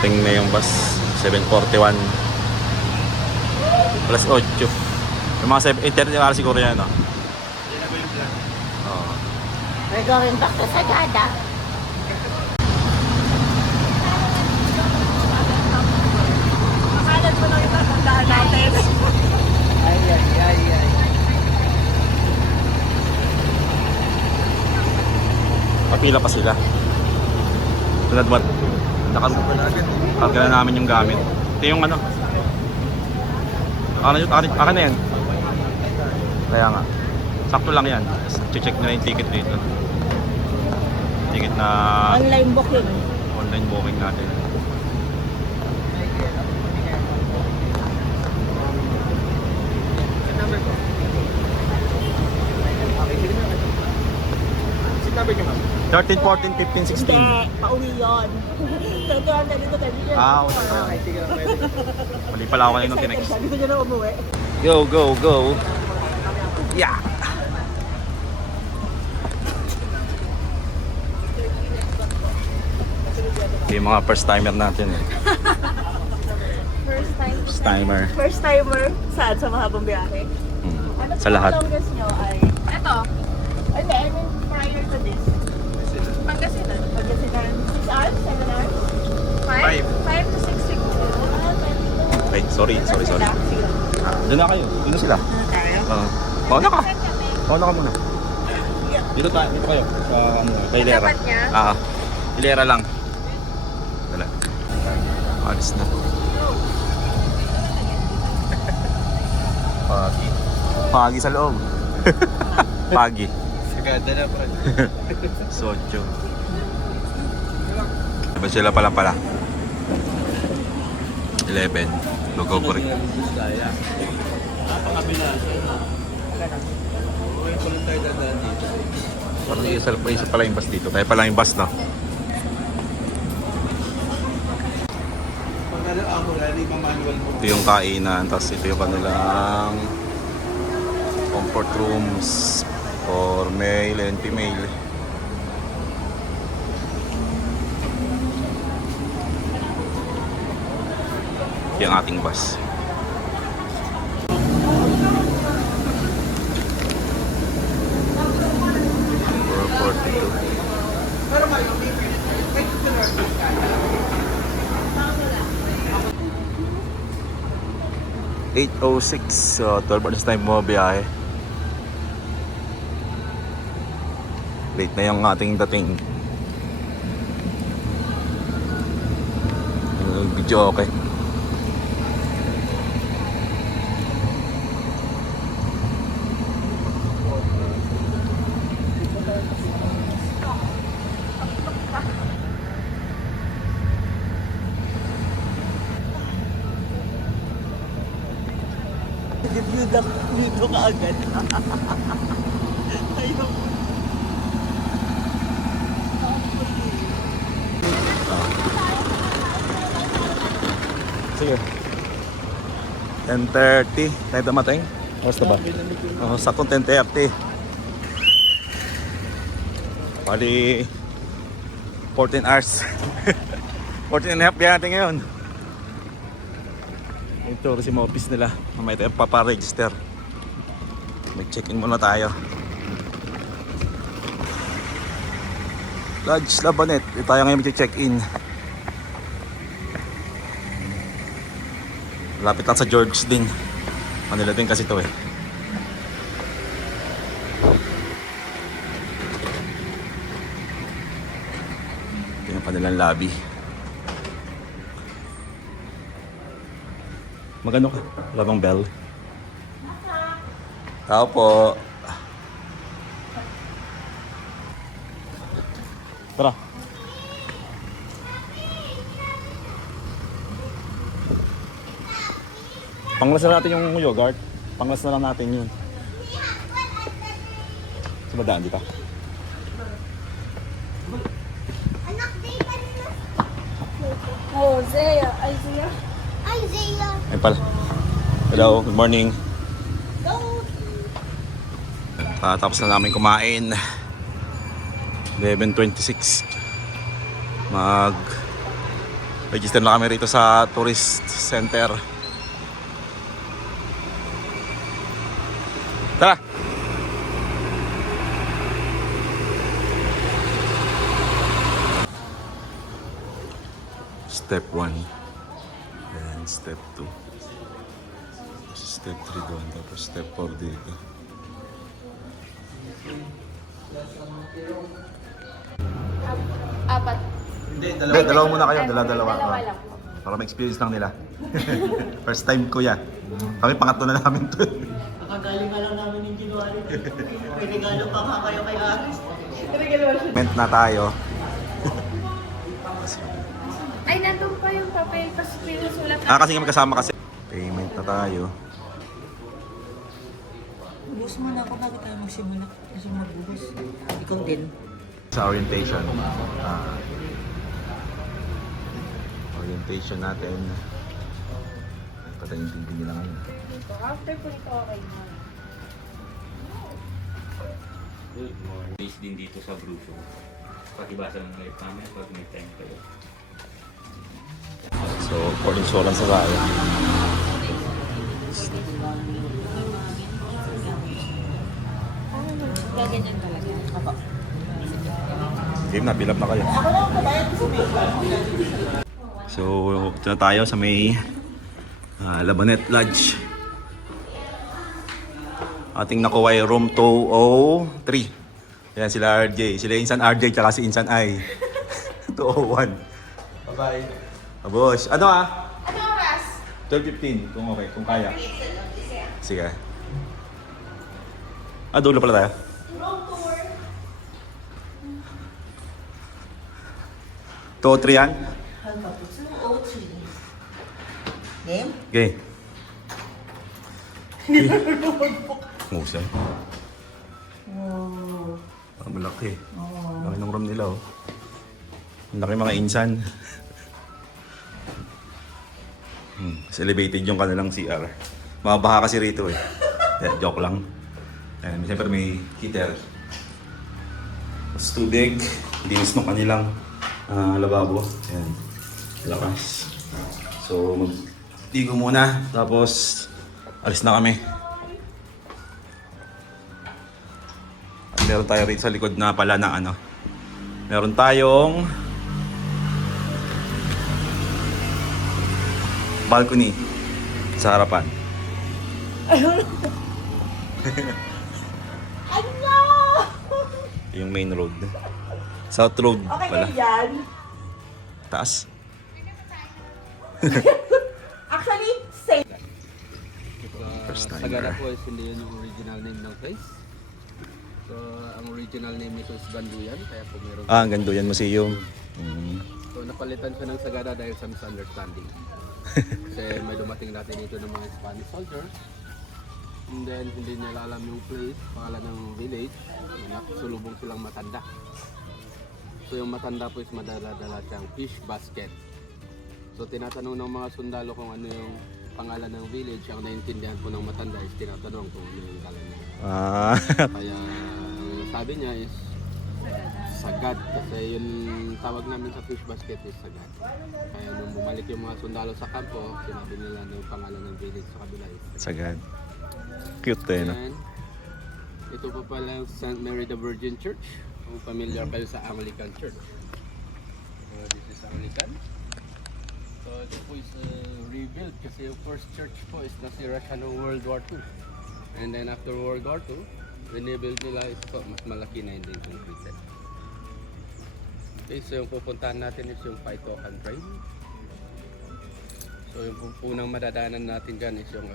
Dumating na yung bus, 7:41. Alas 8. Yung mga 8:30 na siguro yan, no? Oo. We're going back to Sagada. Makalat mo lang ito, tandaan natin. Ay. Papila pa sila. Tulad mo, nakarga na namin yung gamit. Ito yung ano. Akin na yan. Kaya nga. Sakto lang yan. Check nyo na yung ticket dito. Ticket na Online booking. online booking natin. Si number nyo, ma'am? 13, 14, 15, 16. Hindi, pauwi yun. Tagtuan na dito, tayo dito. Okay. Sige lang, pwede. Mali pala ako kanina tinext. Gusto nyo na umuwi. Go. Yeah. Ito yung mga first timer natin eh. First time. First timer. First timer. Saan? Sa mahabang biyahe? Ano Sa lahat. Ang longest nyo ay? Ito. Hindi, I mean prior to this. Pangasinan. 6 hours? 7 hours? 5? 5 to 6 siguro. Ay, sorry. Sige. Doon na kayo. Doon na sila. Tayo? Mauna ka. Mauna ka muna. Dito kayo. Sa ano, sa hilera. Dapat niya? Hilera lang. Dala. Alis na. Pagi sa loob. Pagi. Sagada na, pa. Socho. Diba sila pala? 11. Logo po rin. Parang isa pala yung bus dito. Kaya pala yung bus, no? Ito yung kainan. Tapos ito yung kanilang comfort rooms for male and female. Ito yung ating bus. $8:06, 12 hours time mo biyahe. Late na yung ating dating. Video okay. Dito ka agad. Ayun. Sige. 10:30. Tayo dumating. Basta ba? Sakto 10:30. Bali 14 hours. 14 and a half biyahe natin ngayon. Yung tourism office nila. Mamaya tayo paparegister. Mag-check-in muna tayo. Lodge Labanet. Ito tayo ngayon mag-check-in. Lapit lang sa George din. Manila din kasi ito eh. Ito yung kanilang lobby. Magano ka? Wala bang bell? Tao po. Tara. Panglas na natin yung yogurt. Panglas na lang natin yun. Sumadaan dito. Oh, Isaiah. Ay pala. Hello, good morning. Tapos na namin kumain. 11:26. Register na kami rito sa tourist center. Tara! Step 1 and step 2. Step 3 doon, tapos step 4 dito. Apat. Hindi, dalawa muna kayo, dalawa. Dalawa lang. Para ma-experience lang nila. First time ko yan. Kami pangatlo na namin to. Nakagaling nga lang namin yung ginawa nito. May regalo pa nga kayo kay Aris. Payment na tayo. Ay, nandun pa yung papel. Tapos pinusulat Kasi nga magkasama kasi. Payment na tayo. Bus mo na ako bago tayo magsimula. Kasi magbubus. Ikaw din. Sa orientation. Orientation natin. Patayin yung nila ngayon. After po ito, okay na. Good morning. Base din dito sa Brusio. Pakibasa ng live namin pag may time kayo. So, for insurance na tayo. Gaganyan talaga. Ako. Game na, fill up na kayo. So, ito na tayo sa may Labanet Lodge. Ating nakuha ay room 203. Yan sila RJ. Sila Insan RJ tsaka si Insan I. 201. Bye-bye. Abos. Ano Ano oras? 12:15 kung okay, kung kaya. Sige. Dulo pala tayo. Room tour. 203 yan? Game? Okay. Musay. Wow. Malaki. Laki ng room nila, oh. Ang laki mga insan. Mas elevated yung kanilang CR. Mababaha kasi rito, eh. Joke lang. Ayan, siyempre may heater. Mas tubig. Linis ng kanilang lababo. Ayan. Lakas. So, magdigo muna. Tapos, alis na kami. At meron tayo rito sa likod na pala na ano. Meron tayong balcony sa harapan. Ano? Yung main road. South Road Okay pala. kayo yan? Taas. Actually, safe. First timer. Sagada po is hindi yun yung original name ng place. So, ang original name nito is Ganduyan, kaya po meron. Ang Ganduyan Museum. So, napalitan siya ng Sagada dahil sa misunderstanding. Kasi may dumating natin dito ng mga Spanish soldiers. And then, hindi nila alam yung place, pangalan ng village. Sulubong silang matanda. So, yung matanda po is madala-dala siyang fish basket. So, tinatanong ng mga sundalo kung ano yung pangalan ng village. Ang naintindihan po ng matanda is tinatanong kung ano yung dala niya. Kaya, ang sabi niya is Sagad. Kasi yung tawag namin sa fish basket is Sagad. Kaya nung bumalik yung mga sundalo sa kampo, sinabi nila na yung pangalan ng village sa kabila is Sagad. Cute eh, no? And ito po pala yung St. Mary the Virgin Church. Kung familiar kayo sa Anglican Church. So this is Anglican. So ito po is rebuilt kasi yung first church po is nasira siya noong World War II. And then after World War II, rebuild nila ito, mas malaki na hindi concrete. Okay, so yung pupuntahan natin is yung Paitokan Trail. So yung unang madadaanan natin dyan is yung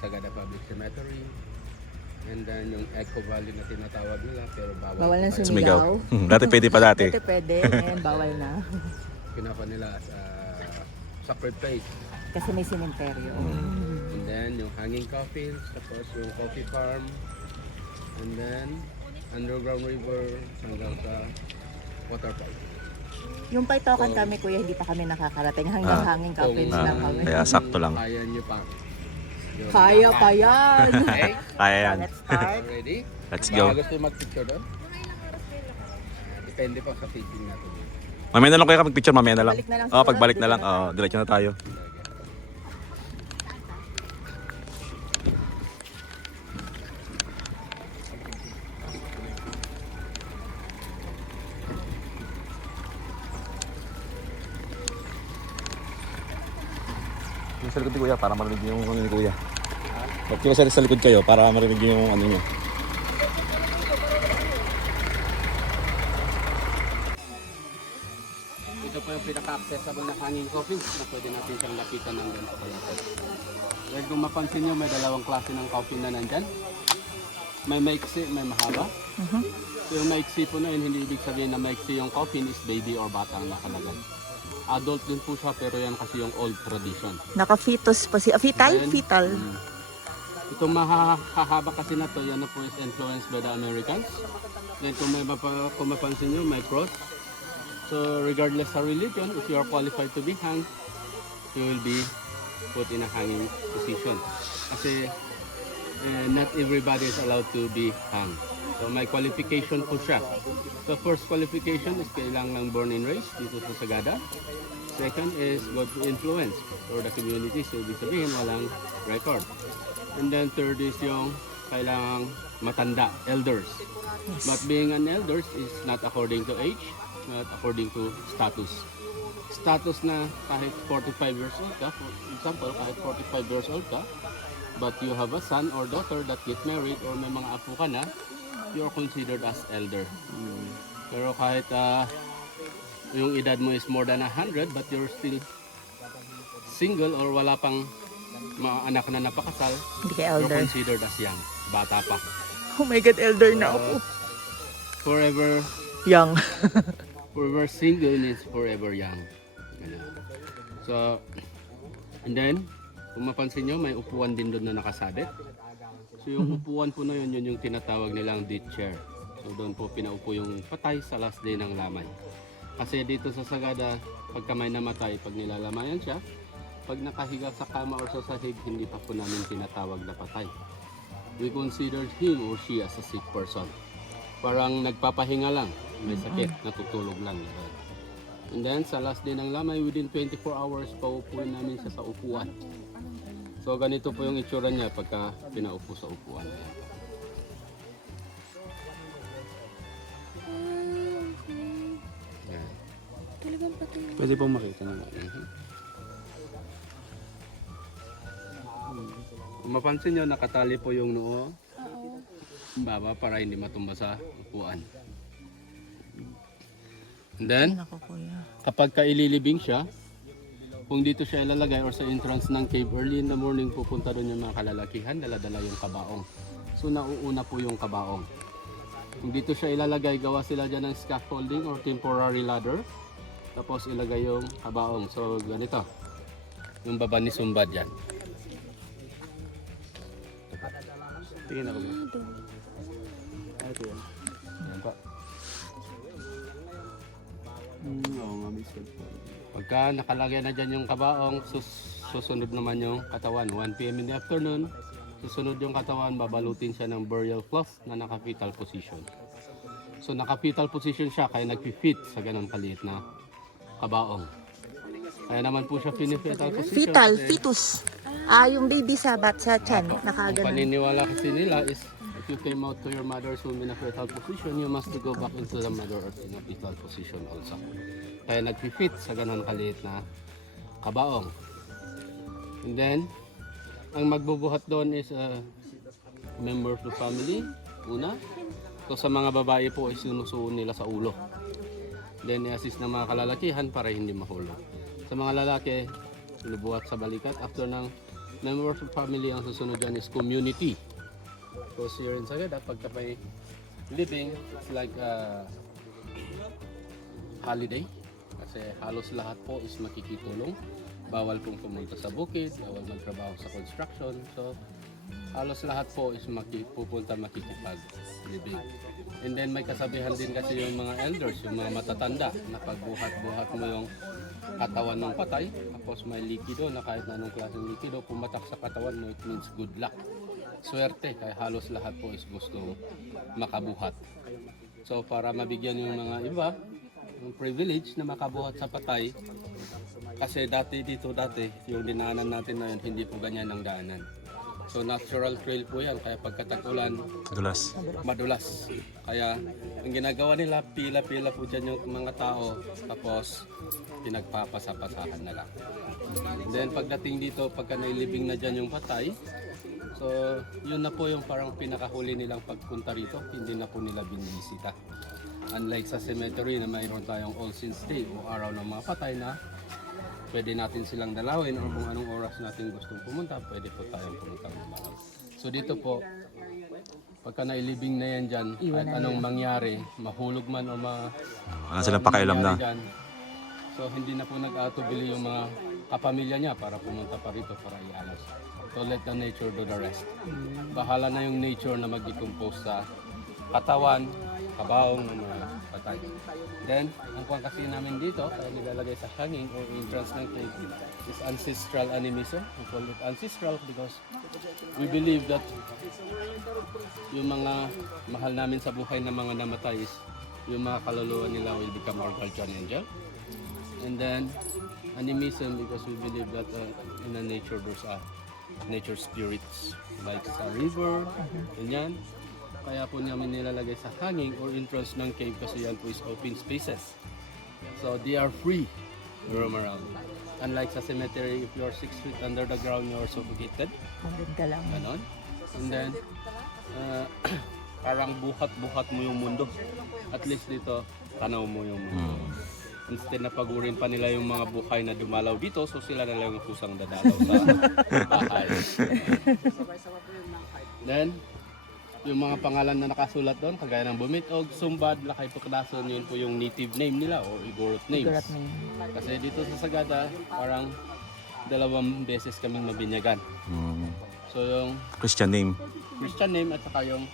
Sagada Public Cemetery. And then yung Echo Valley na tinatawag nila pero bawal. Bawal na pa- sumigaw. Dati pwede pa dati. Dati pwede, ngayon bawal na. Pinapa nila sa sacred place. Kasi may simenteryo. And then yung hanging coffins, tapos yung coffee farm. And then underground river hanggang sa waterfall. Yung Paitokan kami, kuya, hindi pa kami nakakarating. Hanggang hanging coffins lang kami. Kaya sakto lang. Kaya nyo pa. Yun. Kaya pa yan! Okay, Kaya yan. Let's start. ready? Let's Baka go. gusto yung mag-picture doon? Depende pa sa teaching natin. Mamaya na lang kayo kapag picture, mamaya na lang. Pagbalik na lang Oo, siguro, pagbalik na dito lang. na tayo. Oo, diretso na tayo. Yung sa likod ni Kuya, para marinig niyo yung ano ni Kuya. Ba't kayo sa likod kayo, para marinig niyo yung ano niyo. Ito po yung pinaka-accessible na hanging coffin na pwede natin siyang lapitan ng ganito kalapit. Dahil kung mapansin nyo, may dalawang klase ng coffin na nandyan. May maiksi, may mahaba. So yung maiksi po na yun, hindi ibig sabihin na maiksi yung coffin is baby or bata ang nakalagay. Adult din po siya, pero yan kasi yung old tradition. Naka-fetus pa si... fetal? Then, Fetal. Itong mahahaba kasi na to, yan na po is influenced by the Americans. Then kung mapansin nyo, may cross. So regardless sa religion, if you are qualified to be hanged, you will be put in a hanging position. Kasi not everybody is allowed to be hanged. So may qualification po siya. The first qualification is kailangan born and raised dito sa Sagada. Second is God to influence for the community. So ibig sabihin walang record. And then third is yung kailangang matanda, elders. But being an elders is not according to age, not according to status. Status na kahit 45 years old ka, for example, kahit 45 years old ka, but you have a son or daughter that get married or may mga apo ka na, you are considered as elder. Pero kahit yung edad mo is more than 100 but you're still single or wala pang mga anak na napakasal, Hindi ka you're elder. considered as young, bata pa. Oh my God, elder na ako. Forever Young. forever single means forever young. Ganun. So, and then, kung mapansin nyo, may upuan din doon na nakasabit. So, yung upuan po na yun, yun yung tinatawag nilang death chair. So, doon po pinaupo yung patay sa last day ng lamay. Kasi dito sa Sagada, pagka may namatay, pag nilalamayan siya, pag nakahiga sa kama or sa sahig, hindi pa po namin tinatawag na patay. We considered him or she as a sick person. Parang nagpapahinga lang, may sakit, natutulog lang. And then sa last day ng lamay, within 24 hours, paupuin namin siya sa upuan. So ganito po yung itsura niya pagka pinaupo sa upuan. Yan. Pwede pong makita naman. Kung mapansin nyo, nakatali po yung noo. Baba para hindi matumba sa upuan. And then, Ako, kuya. kapag kaililibing siya, kung dito siya ilalagay or sa entrance ng cave early in the morning, pupunta doon yung mga kalalakihan, dala-dala yung kabaong. So nauuna po yung kabaong. Kung dito siya ilalagay, gawa sila dyan ng scaffolding or temporary ladder. Tapos ilagay yung kabaong. So ganito, yung baba ni Sumba dyan. Tingin ako. Ito yan. Yan pa. Oo nga, may cellphone. Pagka nakalagay na dyan yung kabaong, susunod naman yung katawan. 1 PM in the afternoon, susunod yung katawan, babalutin siya ng burial cloth na naka-fetal position. So naka-fetal position siya, kaya nag-fit sa ganun kaliit na kabaong. Kaya naman po siya fetal position. Fetal, kasi fetus. Yung baby sa sa tiyan, ang nakaganon. paniniwala kasi nila is if you came out to your mother's womb in a fetal position, you must go back into the mother earth in a fetal position also. Kaya nag-fit sa ganun kaliit na kabaong. And then, ang magbubuhat doon is member of the family, una. So sa mga babae po, isinusuon nila sa ulo. Then i-assist ng mga kalalakihan para hindi mahulog. Sa mga lalaki, sinubuhat sa balikat. After ng member of the family, ang susunod dyan is community. Because here in Sagada, pagka may living, it's like a holiday. Kasi halos lahat po is makikitulong. Bawal pong pumunta sa bukid, bawal magtrabaho sa construction. So, halos lahat po is pupunta makikipag-living. And then may kasabihan din kasi yung mga elders, yung mga matatanda, na pagbuhat-buhat mo yung katawan ng patay, tapos may likido na kahit na anong klaseng likido, pumatak sa katawan mo, it means good luck. Swerte, kaya halos lahat po is gusto makabuhat. So para mabigyan yung mga iba, yung privilege na makabuhat sa patay. Kasi dati, yung dinaanan natin na yun, hindi po ganyan ang daanan. So natural trail po yan, kaya pagkatag-ulan, Dulas. madulas. Kaya ang ginagawa nila, pila-pila po dyan yung mga tao, tapos pinagpapasa-pasahan na lang. Then pagdating dito, pagka nailibing na dyan yung patay, so yun na po yung parang pinakahuli nilang pagpunta rito, hindi na po nila binibisita. Unlike sa cemetery na mayroon tayong All Saints Day o araw ng mga patay na pwede natin silang dalawin o kung anong oras natin gustong pumunta, pwede po tayong pumunta ng bawal. So dito po, pagka nailibing na yan dyan, kahit anong mangyari, mahulog man o Wala silang pakialam na. dyan, so hindi na po nag-atubili yung mga kapamilya niya para pumunta pa rito para ialas. So let the nature do the rest. Bahala na yung nature na mag-decompose sa katawan, kabaong ng mga patay. Then, ang kuwang kasi namin dito, kaya nilalagay sa hanging o entrance ng cave, is ancestral animism. We call it ancestral because we believe that yung mga mahal namin sa buhay na mga namatay is yung mga kaluluwa nila will become our guardian angel. And then, animism because we believe that in the nature there's nature spirits like sa river, ganyan. Kaya po namin nilalagay sa hanging or entrance ng cave kasi yan po is open spaces. So they are free to roam around. Unlike sa cemetery, if you are 6 feet under the ground, you are suffocated. Nandun ka lang. Ganon. And then, parang buhat-buhat mo yung mundo. At least dito, tanaw mo yung mundo. Instead na pagurin pa nila yung mga buhay na dumalaw dito, so sila na lang yung kusang dadalaw sa bahay. Then, yung mga pangalan na nakasulat doon, kagaya ng Bumitog, Sumbad, Lakay Puklason, yun po yung native name nila o Igorot names. Igorot name. Kasi dito sa Sagada, parang 2 beses kaming mabinyagan. So yung Christian name. Christian name at saka yung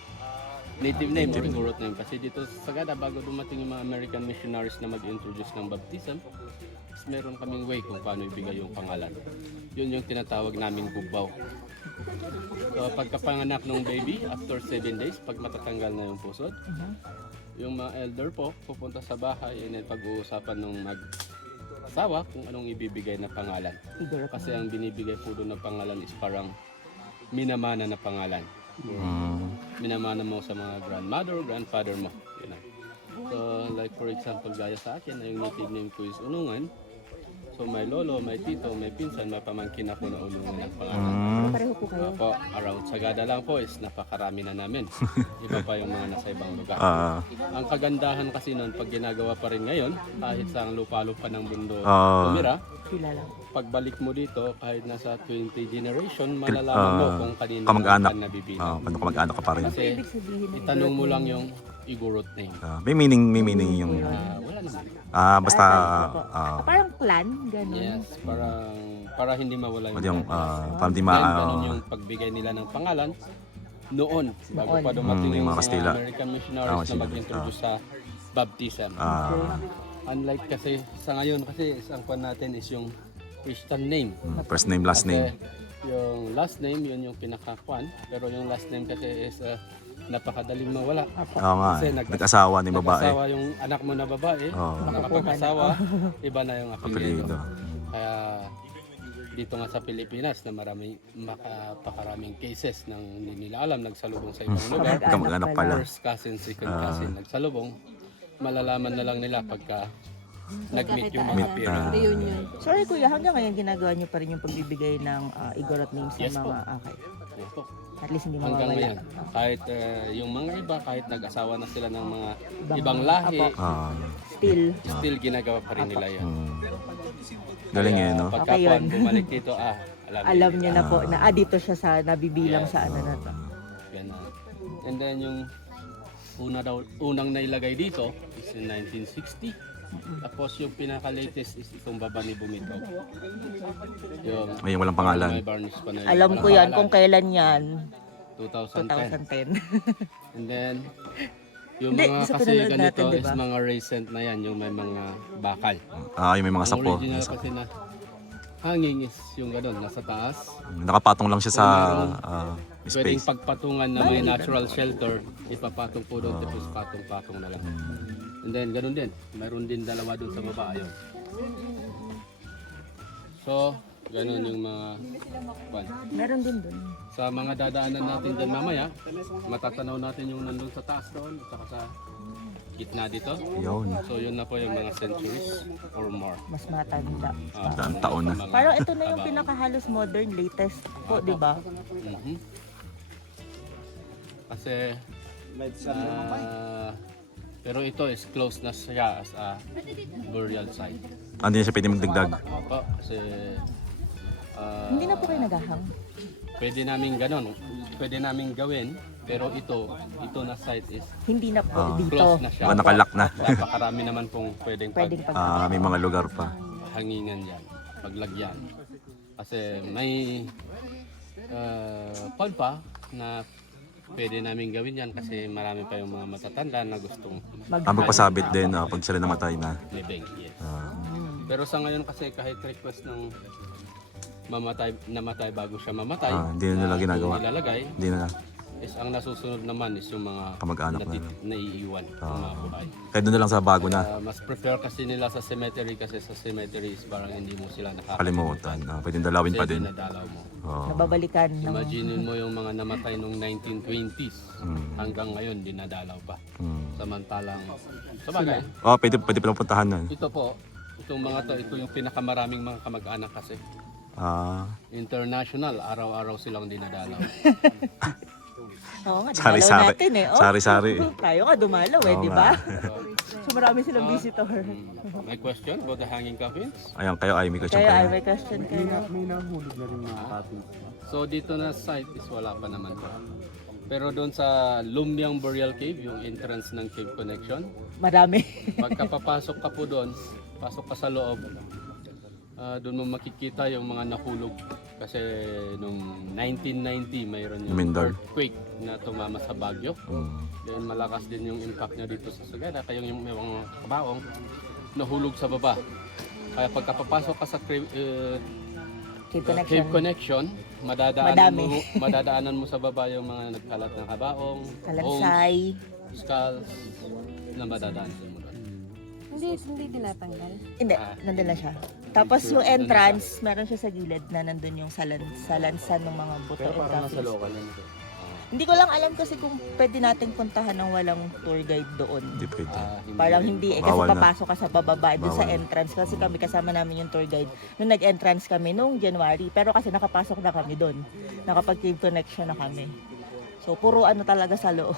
native name or Igorot name. Kasi dito sa Sagada, bago dumating yung mga American missionaries na mag-introduce ng baptism, meron kaming way kung paano ibigay yung pangalan. Yun yung tinatawag naming Bugbaw. So pagkapanganak ng baby, after 7 days, pag matatanggal na yung pusod, yung mga elder po pupunta sa bahay and then pag-uusapan ng mag-asawa kung anong ibibigay na pangalan. Igorot. Kasi ang binibigay po doon na pangalan is parang minamana na pangalan. Minamana mo sa mga grandmother or grandfather mo. Yun na. So like for example, gaya sa akin, yung native name ko is Unungan. So may lolo, may tito, may pinsan, may pamangkin ako na Unungan ang pangalan. Pareho po kayo. Po, around Sagada lang po is napakarami na namin. Iba pa yung mga nasa ibang lugar. Ang kagandahan kasi nun, pag ginagawa pa rin ngayon, kahit sa lupa-lupa ng mundo tumira, Sila lang. pagbalik mo dito, kahit nasa 20 generation, malalaman mo kung kanino kamag-anak. ka nabibilang. Paano kamag-anak ka pa rin? Kasi Ibig sabihin ng itanong mo lang yung Igorot name. May meaning yung... Wala naman. basta... parang plan, gano'n. Yes, para hindi mawala yung... parang di Then, ganun yung pagbigay nila ng pangalan noon, bago pa dumating yung yung mga Kastila. American missionaries na mag-introduce sa baptism. Unlike kasi sa ngayon, kasi isang kwan natin is yung Christian name. First name, last name. Kasi yung last name, yun yung pinaka-kwan. Pero yung last name kasi is napakadaling mawala. Oo nga. Kasi Nag-asawa ni babae. Nag-asawa yung anak mo na babae, nakapag-asawa, iba na yung apelyido. Apelyido. Kaya dito nga sa Pilipinas na makaparaming cases nang hindi nila alam, nagsalubong sa ibang lugar. Kamag-anak pala. First cousin, second cousin, nagsalubong. Malalaman na lang nila pagka nag-meet yung mga parents. Sorry kuya, hanggang ngayon ginagawa niyo pa rin yung pagbibigay ng Igorot names sa Yes po. mga okay. Yes po. At least hindi Hanggang mawawala. ngayon. Kahit yung mga iba, kahit nag-asawa na sila ng mga ibang lahi, still ginagawa pa rin nila yan. Galing eh, no? Pagka Okay yun. bumalik dito, Alam niyo na po na dito siya sa nabibilang Yes. sa ano na to. Ganun. And then yung unang nailagay dito is in 1960. Tapos yung pinaka-latest is itong baba ni Bumito. Yung May walang pangalan. may varnish pa na yun. Alam ko yan kung kailan yan. 2010. 2010. And then, yung Hindi, mga sa kasi pinanood ganito natin, is diba? mga recent na yan, yung may mga bakal. Yung may mga Ang sapo. original kasi na hanging is yung gano'n, nasa taas. Nakapatong lang siya sa Pwedeng space. pagpatungan na may natural shelter, ipapatong po doon, tapos patong-patong na lang. And And then ganun din, mayroon din dalawa dun sa baba, ayun. So, ganun yung mga kwan. Meron din dun. Sa mga dadaanan natin dyan mamaya, matatanaw natin yung nandun sa taas doon, saka sa gitna dito. Yun. So yun na po yung mga centuries or more. Mas matanda. Daan taon na. Mga Parang ito na yung abang. pinakahalos modern, latest po, di ba? Mhm. Kasi pero ito is close na siya as a burial site. Hindi na siya pwede magdagdag. Opo, kasi Hindi na po kayo naghahang. pwede namin ganon, pwede namin gawin, pero ito na site is Hindi na po dito. close na siya. Baka nakalak na. Napakarami naman pong pwedeng Pwedeng pag... May mga lugar pa. hangingan yan, paglagyan. Kasi may pan pa na pwede namin gawin yan kasi marami pa yung mga matatanda na gustong Magpasabit din pag sila namatay na. living. Yes. Ah, Pero sa ngayon kasi kahit request ng namatay bago siya mamatay, hindi na nila ginagawa. nilalagay, Hindi na. is ang nasusunod naman is yung mga Kamag-anak na. naiiwan ng mga buhay. Kaya doon na lang sa bago na. Mas prefer kasi nila sa cemetery kasi sa cemetery is parang hindi mo sila Kalimutan. Pwedeng dalawin pa din. Nadalaw mo. Oo. Nababalikan ng... Imagine mo yung mga namatay noong 1920s Mm. hanggang ngayon dinadalaw pa. Mm. Samantalang sa bagay, Pwede palang puntahan nun. ito po, itong mga to, ito yung pinakamaraming mga kamag-anak kasi. International, araw-araw silang dinadalaw. Oo nga, Sari-sari. dumalaw natin eh. Oh. Sari-sari. Tayo nga dumalaw eh, Oo di ba? nga. So marami silang visitor. May question about the hanging coffins? Ayan, kayo ay may question Kaya ay kayo. may question kayo. So dito na site is wala pa naman po. Pero doon sa Lumbiang Burial Cave, yung entrance ng cave connection, Marami. pagkapapasok ka po doon, pasok ka sa loob, doon mo makikita yung mga nahulog. Kasi nung 1990, mayroon yung Mindar. earthquake na tumama sa Baguio. Mm. Then malakas din yung impact niya dito sa Sagada. Kaya yung mga kabaong nahulog sa baba. Kaya pagkapapasok ka sa Cave connection. cave connection, Madami. madadaanan mo sa baba yung mga nagkalat ng kabaong, Kalansay. bones, skulls, na madadaanan mo doon. Hindi dinatanggal. Hindi, Ah. nandun na siya. Tapos yung entrance, meron siya sa gilid na nandun yung salansan ng mga buto and coffins. Hindi ko lang alam kasi kung pwede nating puntahan ng walang tour guide doon. Hindi pwede. Parang hindi eh, kasi Bawal na. papasok ka sa bababa doon sa Bawal. entrance kasi kami kasama namin yung tour guide nung nag-entrance kami noong January pero kasi nakapasok na kami doon. Nakapag-cave connection na kami. So puro ano talaga sa loob.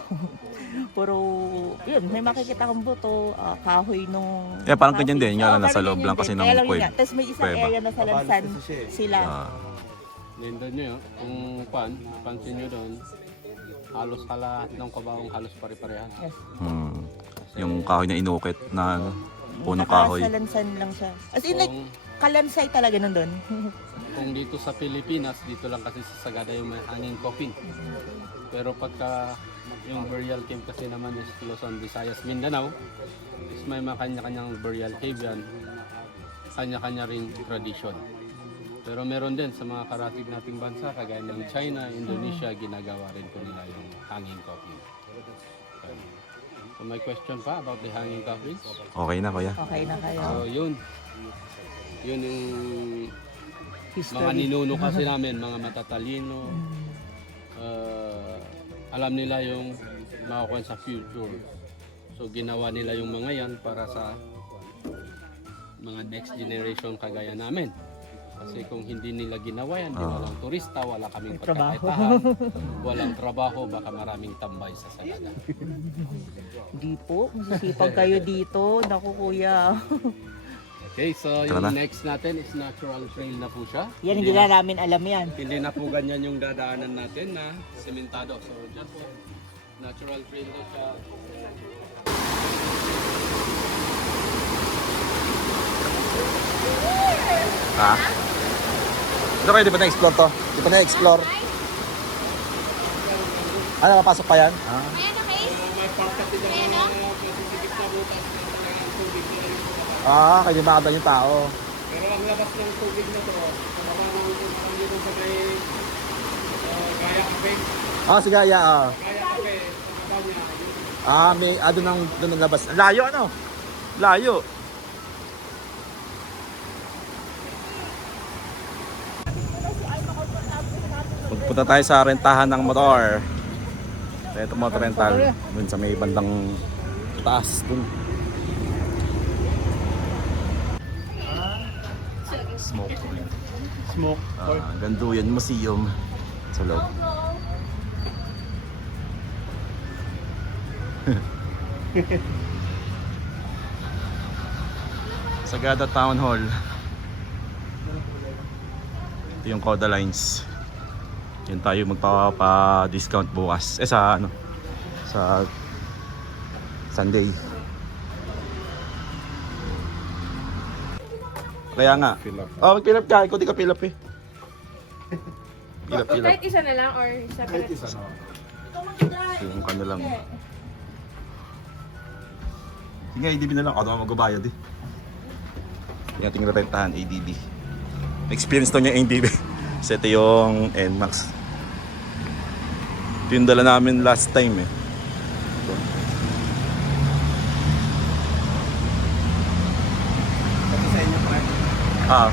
Puro yun, may makikita kang buto, kahoy nung Parang ganyan din, Oo, yung nasa parang loob ganyan lang din. kasi ng Kaya lang yun kuweba. nga. Tapos may isang Kuweba. area na sa lansan sila. Nandun nyo, kung pansin nyo doon, halos lahat ng kabaong halos pare-parehan. Yes. Yung kahoy na inukit na punong kahoy. Nakasalansan lang siya. As in like, kalansay talaga nandun. Kung dito sa Pilipinas, dito lang kasi sa Sagada yung may hanging coffin. Pero pagka yung burial cave kasi naman is Luzon, Visayas, Mindanao, is may mga kanya-kanyang burial cave yan. Kanya-kanya rin tradition. Pero meron din sa mga karatig nating bansa, kagaya ng China, Indonesia, ginagawa rin po nila yung hanging coffin. So may question pa about the hanging coffins? Okay na, kuya. Okay na kayo. So yun yung mga History. ninuno kasi namin, mga matatalino. Alam nila yung makakuha sa future. So ginawa nila yung mga yan para sa mga next generation kagaya namin. Kasi kung hindi nila ginawa yan, di walang turista, wala kaming Trabaho. pagkakaitahan, walang trabaho, baka maraming tambay sa Sagada. Hindi po, masisipag kayo dito. Naku kuya. Okay, so Tara yung na. next natin is natural trail na po siya. Yan, hindi na namin alam yan. Hindi na po ganyan yung dadaanan natin na sementado. So dyan po, natural trail na siya. Ha? Ito kayo, di ba na-explore to? Di ba na-explore? Ano, napasok pa yan? Kaya di makadaan yung tao. Pero ang labas ng tubig na to, kumaba ng dito sa may Gaya Cafe. Sige, yeah. Gaya Cafe, kumaba niya. May doon ng labas. Layo ano? Layo. Punta tayo sa rentahan ng motor. Ito motor rental. Dun sa may bandang taas dun. Smoke. Smoke. Ganduyan Museum sa loob. Sagada Town Hall. Ito yung Coda Lines. Yan tayo magpapa-discount bukas. Sa ano? Sa Sunday. Kaya nga. Oh, mag-fill up ka. Ikaw di ka fill up eh. Fill up. Kahit isa na lang or separate? Yung ka na lang. Sige, ADB na lang. Ako naman magbabayad eh. Yung ating rentahan, ADB. Experience to niya ADB. So ito yung NMAX. Ito yung dala namin last time eh. Ito.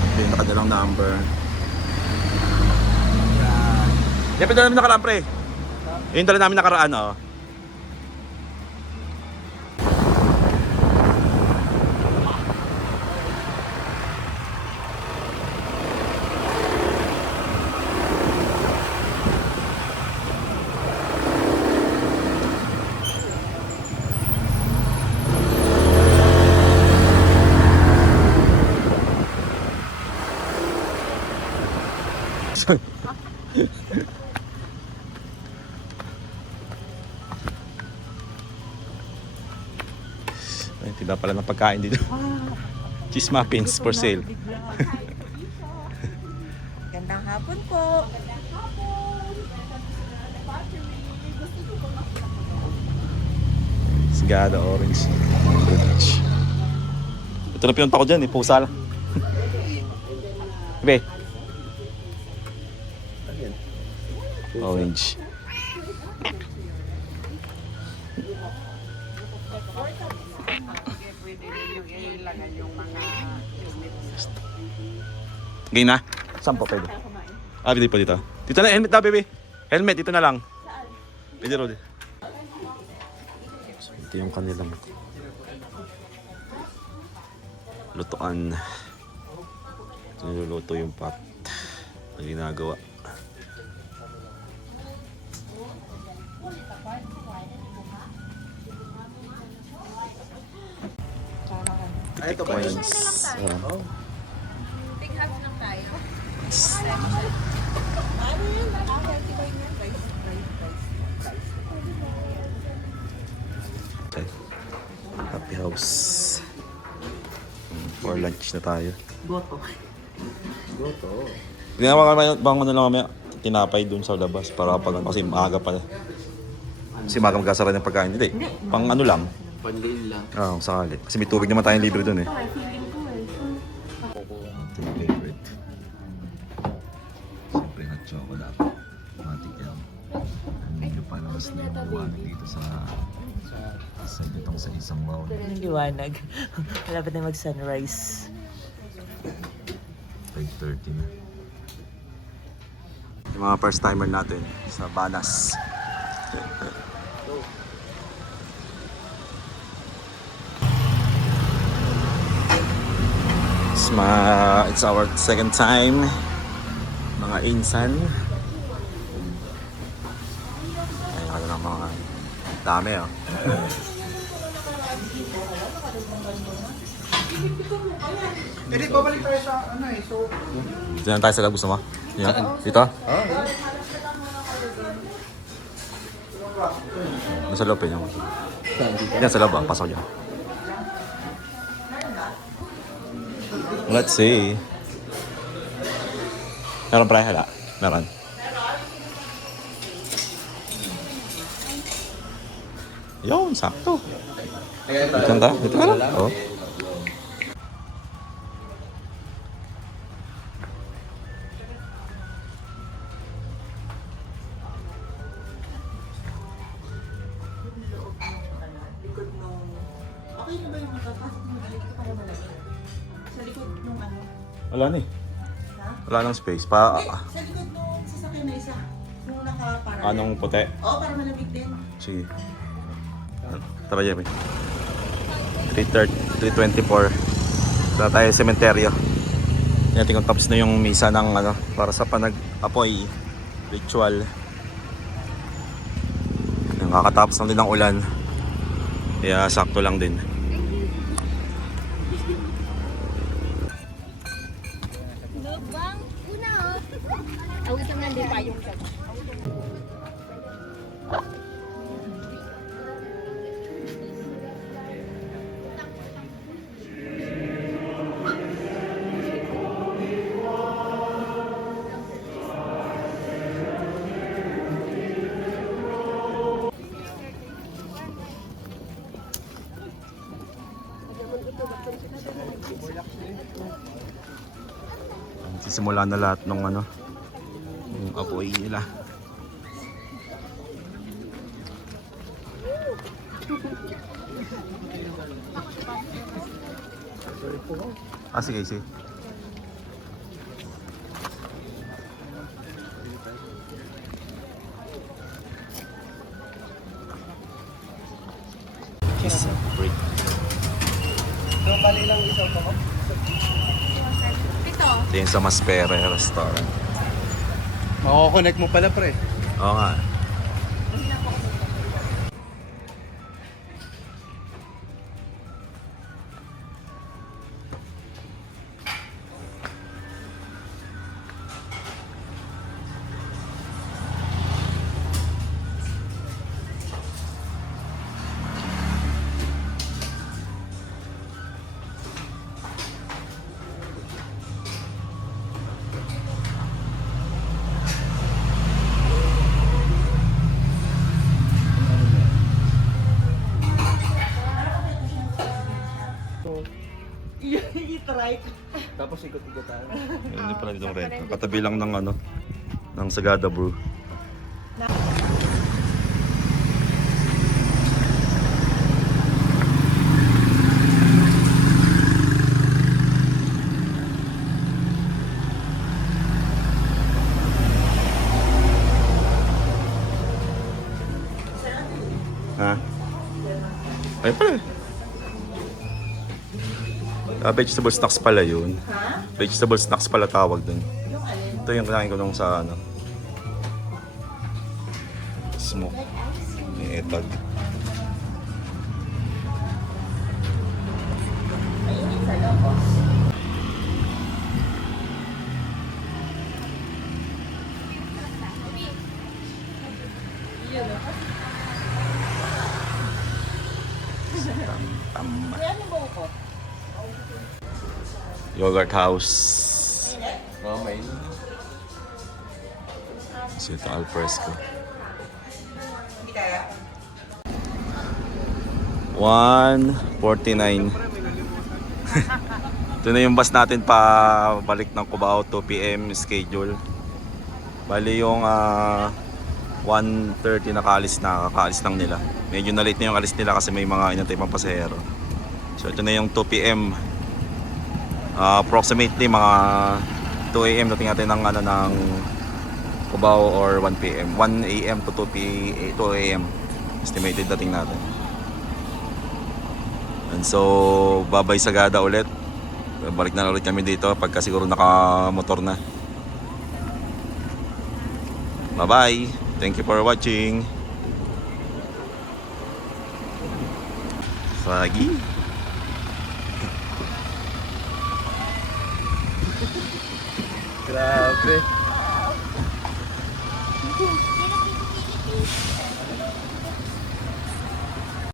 Ito yung nakadalang number. Yan pa dala namin nakaraan pre. Yung dala namin nakaraan oh. Ay, tinda pala ng pagkain dito. Cheese muffins for sale. Gandang hapon po. Sagada orange. Ito na pinunta ko dyan eh, pusa lang. Be. Orange. Gay na? Saan po pwede? Pwede po dito. Dito na, helmet na baby. Helmet, dito na lang. Pwede ro. So, ito yung kanilang lutuan. Niluluto yung pot na ginagawa. Ito ba yun? Big hugs lang tayo. Okay. Happy house. For lunch na tayo. Goto. Hindi na bangon na lang kami tinapay dun sa labas para pag kasi maaga pa. Kasi maaga magkasara ng pagkain. Hindi. Pang ano lang. Panlin lang. Oo, sakali. Kasi may tubig naman tayong libre dun eh. Ito yung favorite. Siyempre hot chocolate. Matik yan. Medyo panos na yung buwanag dito sa itong sa isang bowl. Ang liwanag. Malapit na mag-sunrise. 5:30 na. Yung mga first timer natin sa Banas. It's our second time. Mga insan. Ayun ka ng mga dami oh. Hindi, babalik tayo sa ano eh. So, Dito na tayo sa lab. Gusto mo? Yan. Dito? Nasa loob eh. Yan sa loob ah. Pasok dyan. Let's see. Meron pa rin hala? Meron. Yun, sakto. Dito na tayo? Dito ka lang? Oo. Wala na eh. Ha? Wala nang space. Pa, Sa likod nung sasakyan na isa. Nung nakaparang. anong puti? Oo, para malamig din. Sige. Tara, Jemmy. 3:24. Tara tayo sa sementeryo. Natin kung tapos na yung misa ng ano, para sa panag-apoy ritual. Nakakatapos lang din ng ulan. Kaya sakto lang din. Lubang, una oh. Awit naman din pa yung Sisimula na lahat ng ano, yung apoy nila. Ah, sige, sige. Kiss break. Ito. Ito yung sa Maspere Restaurant. Mako-connect mo pala pre. Oo nga. I-try ko. Tapos ikot-ikot tayo. Hindi pala ditong rent. Katabi lang ng ano, ng Sagada Brew. Ha? Ay pala. Vegetable snacks pala yun. Ha? Vegetable snacks pala tawag dun. Yung alin? Ito yung kinain ko nung sa ano. Smoke. Etag. Mainit sa loob. Kaya ano ba ko? Yogurt House. Oo, may. So ito al fresco. Hindi kaya? 1:49. Ito na yung bus natin pa balik ng Cubao, 2 PM schedule. Bali yung 1:30 nakaalis na, kakaalis lang nila. Medyo na late na yung alis nila kasi may mga inantay pang pasahero. So ito na yung 2 PM. Approximately mga 2 AM dating natin ng ano ng Cubao or 1 PM. 1 AM to 2 AM estimated dating natin. And so, babay Sagada ulit. Balik na ulit kami dito pagka siguro nakamotor na. Bye-bye. Thank you for watching. Sagi. Grabe.